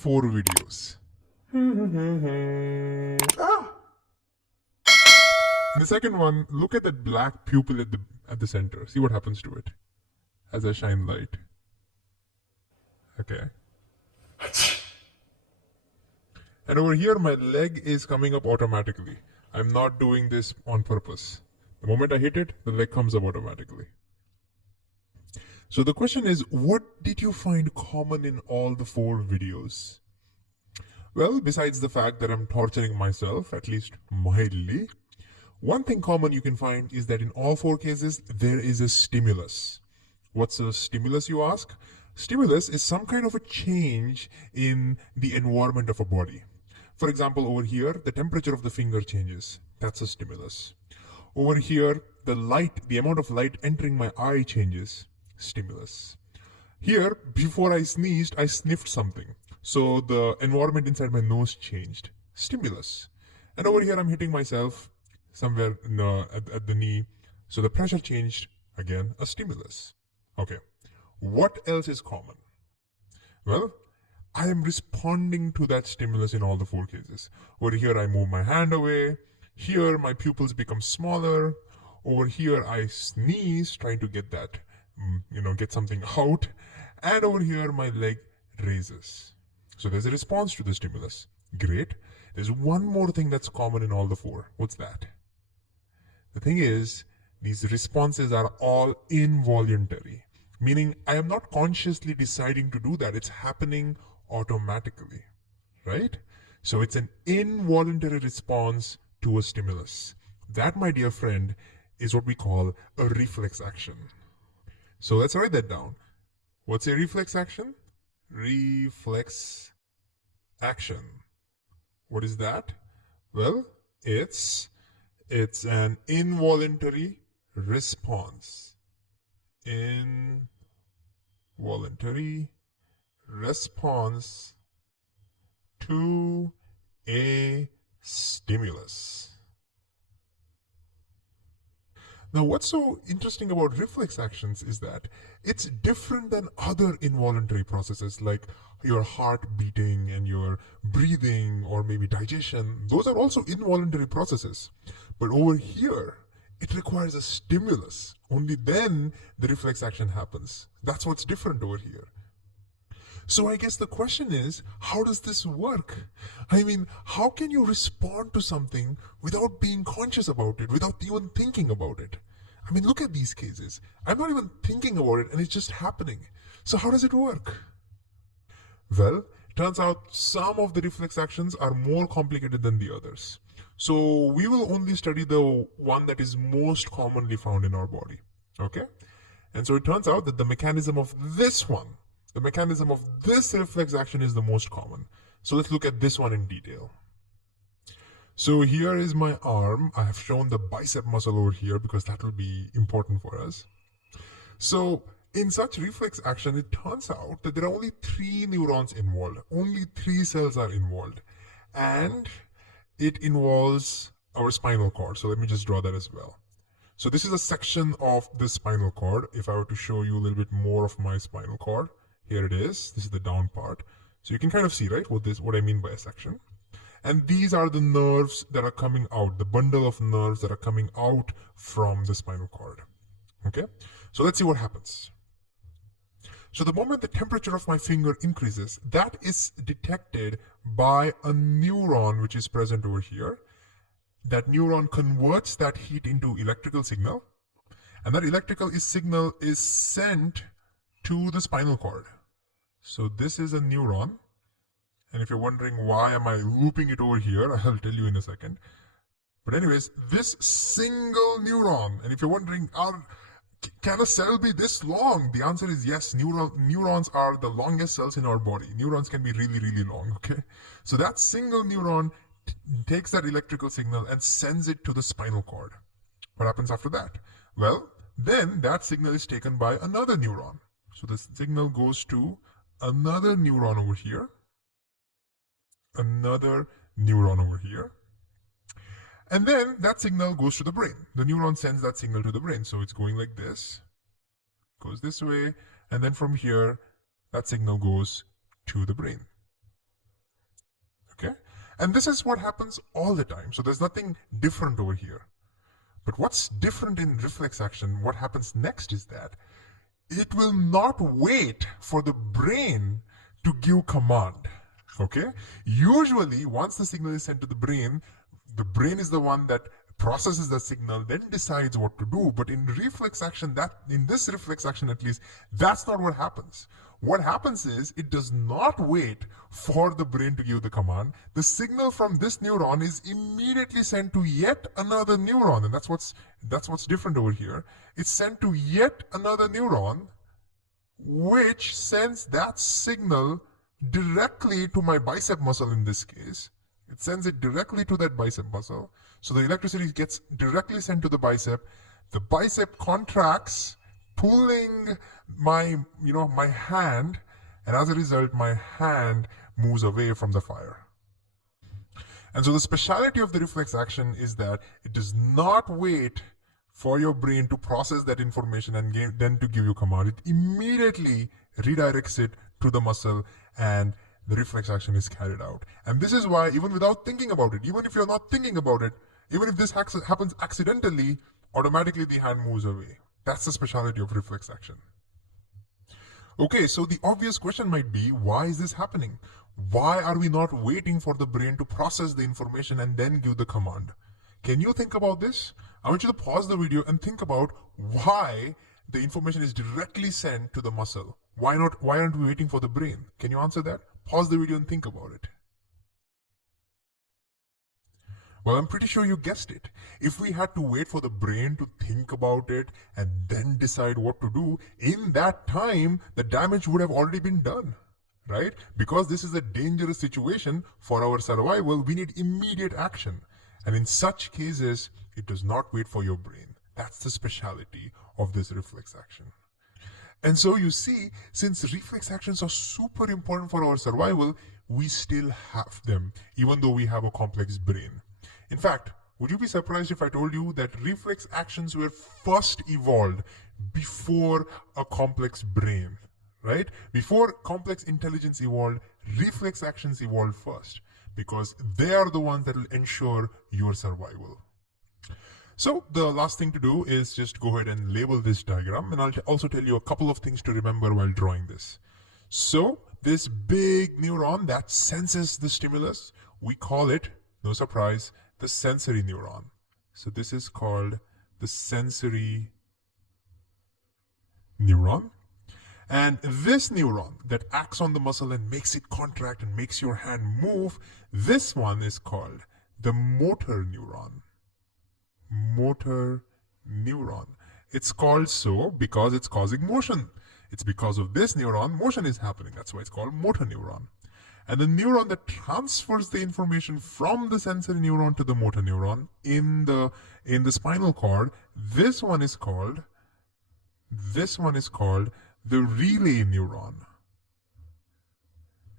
4 videos. Ah! In the second one, look at that black pupil at the center. See what happens to it as I shine light. Okay. And over here, my leg is coming up automatically. I'm not doing this on purpose. The moment I hit it, the leg comes up automatically. So the question is, what did you find common in all the 4 videos? Well, besides the fact that I'm torturing myself, at least mildly, one thing common you can find is that in all 4 cases, there is a stimulus. What's a stimulus, you ask? Stimulus is some kind of a change in the environment of a body. For example, over here, the temperature of the finger changes. That's a stimulus. Over here, the amount of light entering my eye changes. Stimulus. Here, before I sneezed, I sniffed something. So the environment inside my nose changed. Stimulus. And over here, I'm hitting myself somewhere at the knee. So the pressure changed. Again, a stimulus. Okay. What else is common? Well, I am responding to that stimulus in all the 4 cases. Over here, I move my hand away. Here, my pupils become smaller. Over here, I sneeze, trying to get that, get something out. And over here, my leg raises. So there's a response to the stimulus. Great. There's one more thing that's common in all the 4. What's that? The thing is, these responses are all involuntary, meaning I am not consciously deciding to do that. It's happening automatically, right? So it's an involuntary response to a stimulus. That, my dear friend, is what we call a reflex action. So let's write that down. What's a reflex action? Reflex action. What is that? Well, it's an involuntary response. Involuntary response to a stimulus. Now, what's so interesting about reflex actions is that it's different than other involuntary processes like your heart beating and your breathing or maybe digestion. Those are also involuntary processes. But over here, it requires a stimulus. Only then the reflex action happens. That's what's different over here. So I guess the question is, how does this work? I mean, how can you respond to something without being conscious about it, without even thinking about it? I mean, look at these cases. I'm not even thinking about it and it's just happening. So how does it work? Well, turns out some of the reflex actions are more complicated than the others. So we will only study the one that is most commonly found in our body. Okay? And so it turns out that the mechanism of this one, the mechanism of this reflex action is the most common. So let's look at this one in detail. So here is my arm. I have shown the bicep muscle over here because that will be important for us. So in such reflex action, it turns out that there are only 3 neurons involved. Only 3 cells are involved. And it involves our spinal cord. So let me just draw that as well. So this is a section of the spinal cord. If I were to show you a little bit more of my spinal cord, here it is. This is the down part. So you can kind of see, right, what I mean by a section. And these are the nerves that are coming out, the bundle of nerves that are coming out from the spinal cord. Okay? So let's see what happens. So the moment the temperature of my finger increases, that is detected by a neuron which is present over here. That neuron converts that heat into electrical signal, and that electrical signal is sent to the spinal cord. So this is a neuron, and if you're wondering why am I looping it over here, I'll tell you in a second. But anyways, this single neuron, and if you're wondering, can a cell be this long? The answer is yes. Neurons are the longest cells in our body. Neurons can be really, really long, okay? So that single neuron takes that electrical signal and sends it to the spinal cord. What happens after that? Well, then that signal is taken by another neuron. So the signal goes to another neuron over here, another neuron over here, and then that signal goes to the brain. The neuron sends that signal to the brain. So it's going like this, goes this way, and then from here, that signal goes to the brain. And this is what happens all the time. So there's nothing different over here. But what's different in reflex action, what happens next is that it will not wait for the brain to give command. Okay? Usually, once the signal is sent to the brain is the one that processes the signal, then decides what to do. But in reflex action, in this reflex action at least, that's not what happens. What happens is it does not wait for the brain to give the command. The signal from this neuron is immediately sent to yet another neuron, and that's what's different over here. It's sent to yet another neuron, which sends that signal directly to my bicep muscle in this case. It sends it directly to that bicep muscle. So the electricity gets directly sent to the bicep. The bicep contracts, pulling my hand, and as a result, my hand moves away from the fire. And so the speciality of the reflex action is that it does not wait for your brain to process that information and then to give you command. It immediately redirects it to the muscle, and the reflex action is carried out. And this is why, even without thinking about it, even if you're not thinking about it, even if this happens accidentally, automatically the hand moves away. That's the speciality of reflex action. Okay, so the obvious question might be, why is this happening? Why are we not waiting for the brain to process the information and then give the command? Can you think about this? I want you to pause the video and think about why the information is directly sent to the muscle. Why aren't we waiting for the brain? Can you answer that? Pause the video and think about it. Well, I'm pretty sure you guessed it. If we had to wait for the brain to think about it and then decide what to do, in that time, the damage would have already been done, right? Because this is a dangerous situation for our survival, we need immediate action. And in such cases, it does not wait for your brain. That's the speciality of this reflex action. And so you see, since reflex actions are super important for our survival, we still have them, even though we have a complex brain. In fact, would you be surprised if I told you that reflex actions were first evolved before a complex brain, right? Before complex intelligence evolved, reflex actions evolved first, because they are the ones that will ensure your survival. So the last thing to do is just go ahead and label this diagram, and I'll also tell you a couple of things to remember while drawing this. So this big neuron that senses the stimulus, we call it, no surprise, the sensory neuron. So this is called the sensory neuron. And this neuron that acts on the muscle and makes it contract and makes your hand move, this one is called the motor neuron. Motor neuron. It's called so because it's causing motion. It's because of this neuron, motion is happening. That's why it's called motor neuron. And the neuron that transfers the information from the sensory neuron to the motor neuron in the spinal cord, this one is called the relay neuron.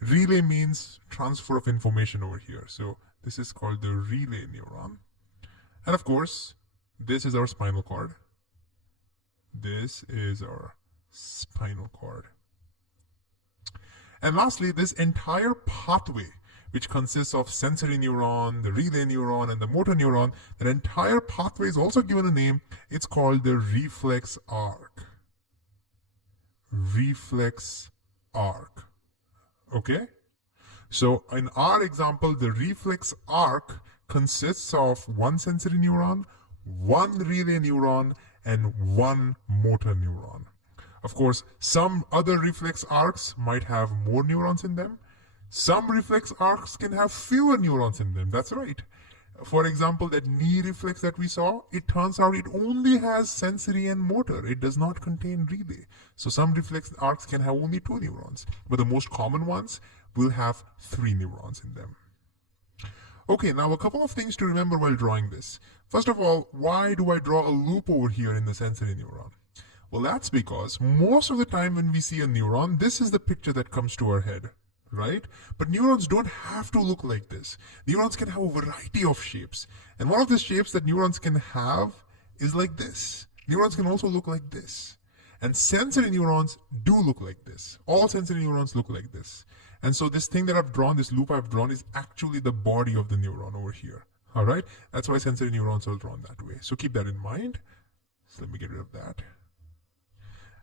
Relay means transfer of information over here. So this is called the relay neuron. And of course, this is our spinal cord. This is our spinal cord. And lastly, this entire pathway, which consists of sensory neuron, the relay neuron, and the motor neuron, that entire pathway is also given a name. It's called the reflex arc. Reflex arc. Okay? So in our example, the reflex arc consists of one sensory neuron, one relay neuron, and one motor neuron. Of course, some other reflex arcs might have more neurons in them. Some reflex arcs can have fewer neurons in them. That's right. For example, that knee reflex that we saw, it turns out it only has sensory and motor. It does not contain relay. So some reflex arcs can have only 2 neurons, but the most common ones will have 3 neurons in them. Okay, now a couple of things to remember while drawing this. First of all, why do I draw a loop over here in the sensory neuron? Well, that's because most of the time when we see a neuron, this is the picture that comes to our head, right? But neurons don't have to look like this. Neurons can have a variety of shapes. And one of the shapes that neurons can have is like this. Neurons can also look like this. And sensory neurons do look like this. All sensory neurons look like this. And so this thing that I've drawn, this loop I've drawn, is actually the body of the neuron over here. All right, that's why sensory neurons are drawn that way. So keep that in mind. So let me get rid of that.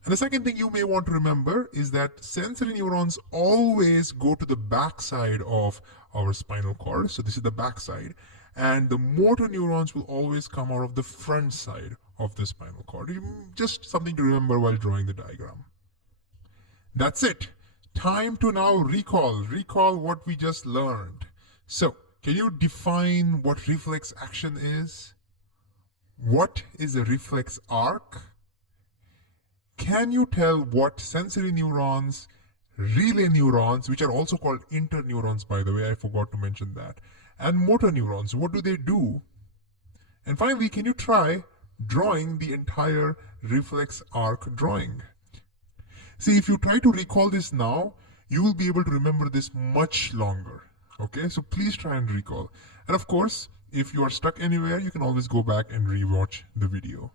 And the second thing you may want to remember is that sensory neurons always go to the back side of our spinal cord. So this is the back side. And the motor neurons will always come out of the front side of the spinal cord. Just something to remember while drawing the diagram. That's it. Time to now recall what we just learned. So, can you define what reflex action is? What is a reflex arc? Can you tell what sensory neurons, relay neurons, which are also called interneurons, by the way, I forgot to mention that, and motor neurons, what do they do? And finally, can you try drawing the entire reflex arc drawing? See, if you try to recall this now, you will be able to remember this much longer. Okay, so please try and recall. And of course, if you are stuck anywhere, you can always go back and rewatch the video.